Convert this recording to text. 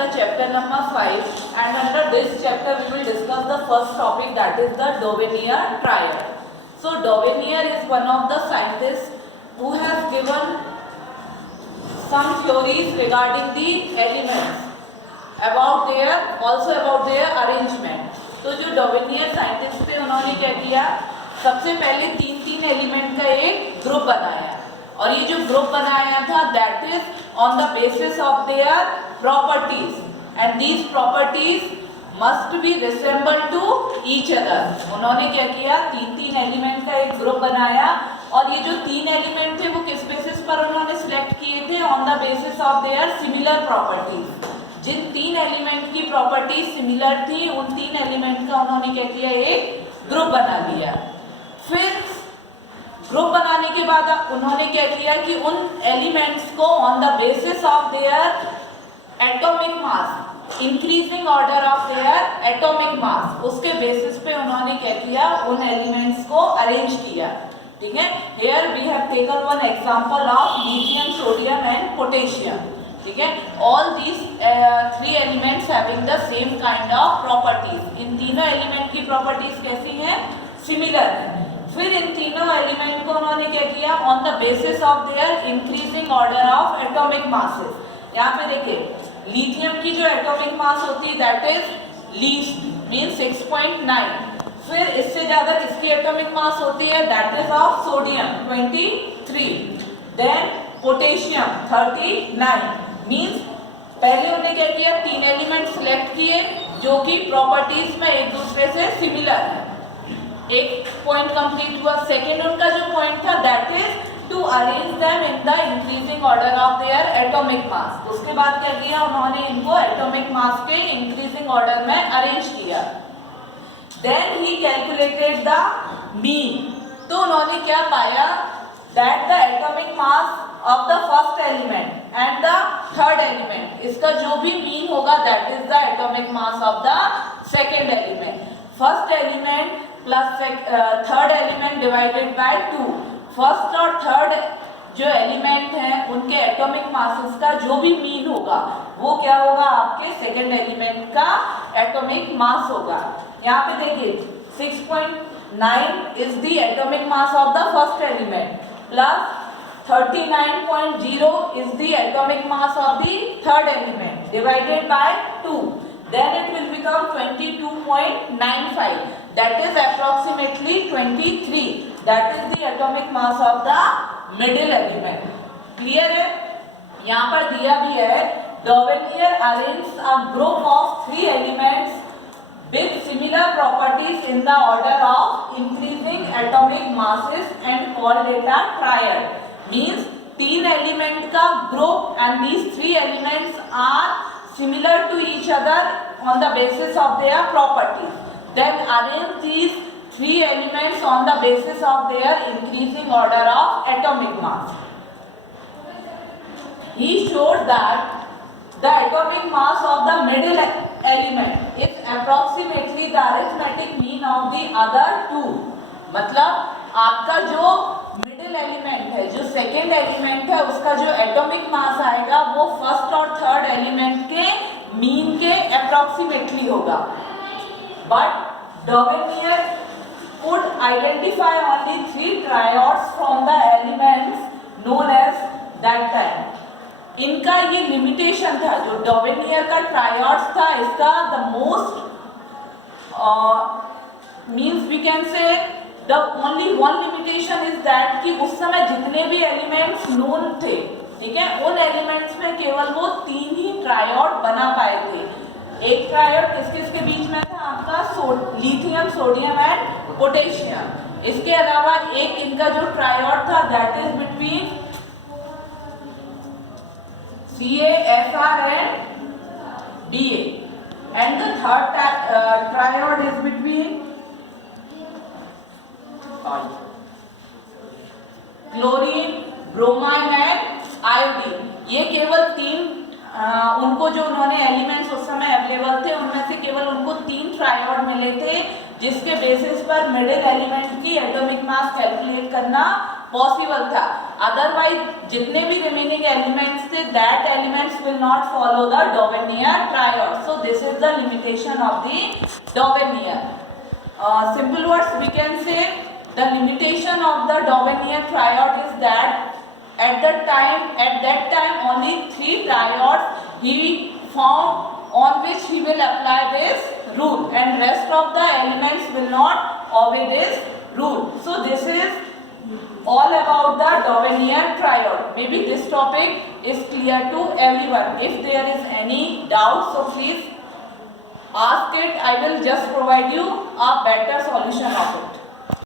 the chapter number 5, and under this chapter we will discuss the first topic, that is the Dauvergne triad. So Dauvergne is one of the scientists who has given some theories regarding the elements, also about their arrangement. तो जो Dauvergne scientist थे उन्होंने क्या किया, सबसे पहले तीन element का एक ग्रुप बनाया, और ये जो ग्रुप बनाया था that is on the basis of their properties, and these properties must be resemble to each other. उन्होंने क्या किया, तीन एलिमेंट का एक ग्रुप बनाया, और ये जो तीन एलिमेंट थे वो किस बेसिस पर उन्होंने सिलेक्ट किए थे, on the basis of their similar properties. जिन तीन एलिमेंट की प्रॉपर्टीज सिमिलर थी उन तीन एलिमेंट का उन्होंने क्या किया, एक ग्रुप बना लिया. फिर ग्रुप बनाने के बाद उन्होंने क्या किया कि उन एलिमेंट्स को on the basis of their atomic mass, increasing order of their atomic mass, उसके बेसिस पे उन्होंने क्या किया, उन एलिमेंट्स को अरेंज किया. ठीक है, here we have taken one example of lithium, sodium and potassium. ठीक है, all these three elements having the same kind of properties. इन तीनों एलिमेंट की प्रॉपर्टीज कैसी हैं, सिमिलर है. फिर इन तीनों एलिमेंट को उन्होंने क्या किया, on the basis of their increasing order of atomic masses. यहाँ पे देखिए, लिथियम की जो एटॉमिक मास होती है दैट इज लीस्ट, मीन 6.9. फिर इससे ज्यादा किसकी एटॉमिक मास होती है, that is of sodium 23. Then potassium 39. Means पहले उन्होंने क्या किया, तीन एलिमेंट सिलेक्ट किए जो कि प्रॉपर्टीज में एक दूसरे से सिमिलर है. एक पॉइंट कंप्लीट हुआ. सेकेंड उनका जो पॉइंट था that is to arrange them in the increasing order of their atomic mass. उसके बाद क्या किया, उन्होंने इनको एटॉमिक मास के इंक्रीजिंग ऑर्डर में अरेंज किया. Then he calculated the mean. तो उन्होंने क्या पाया, that the atomic mass of the first element and the third element, इसका जो भी मीन होगा that is the atomic mass of the second element. First element plus third element divided by 2. First और third जो element हैं उनके atomic masses का जो भी मीन होगा वो क्या होगा, आपके सेकेंड एलिमेंट का एटॉमिक मास होगा. यहाँ पे देखिए 6.9 is the atomic mass of the first element plus 39.0 is the atomic mass of the third element divided by 2. Then it will become 22.95. That is approximately 23. That is the atomic mass of the middle element. Clear है? यहाँ पर दिया भी है, Dauvergne arranged a group of three elements with similar properties in the order of increasing atomic masses and called it a triad. Means तीन element का group and these three elements are similar to each other on the basis of their properties. Then arrange these three elements on the basis of their increasing order of atomic mass. He showed that the atomic mass of the middle element is approximately the arithmetic mean of the other two. मतलब आपका जो middle element है, जो second element है, उसका जो atomic mass आएगा वो फर्स्ट और थर्ड एलिमेंट के मीन के अप्रॉक्सीमेटली होगा. But Dauvergne could identify only 3 triads from the elements known as that time. इनका ये लिमिटेशन था, जो Dauvergne का ट्रायड्स था, इसका the most means we can say The only one limitation is that कि उस समय जितने भी एलिमेंट्स नोन थे, ठीक है, उन एलिमेंट्स में केवल वो 3 ही ट्रायड बना पाए थे. एक ट्रायड किस किस के बीच में था, आपका लिथियम, सोडियम एंड पोटेशियम. इसके अलावा एक इनका जो ट्रायड था that is between CaSr and Da, and the third triad is between chlorine, bromine and iodine. ये केवल तीन उनको जो उन्होंने एलिमेंट्स उस समय अवेलेबल थे उनमें से केवल उनको 3 ट्रायड मिले थे जिसके बेसिस पर मिडिल एलिमेंट की एटॉमिक मास कैलकुलेट करना पॉसिबल था, अदरवाइज जितने भी रिमेनिंग एलिमेंट्स थे that elements will not follow the Dobereiner triad. So this is the limitation of the Dobereiner. Simple words we can say the limitation of the Dovenier triad is that at that time only 3 triods he found on which he will apply this rule, and rest of the elements will not obey this rule. So this is all about the Dovenier triad. Maybe this topic is clear to everyone. If there is any doubt, so please ask it. I will just provide you a better solution of it.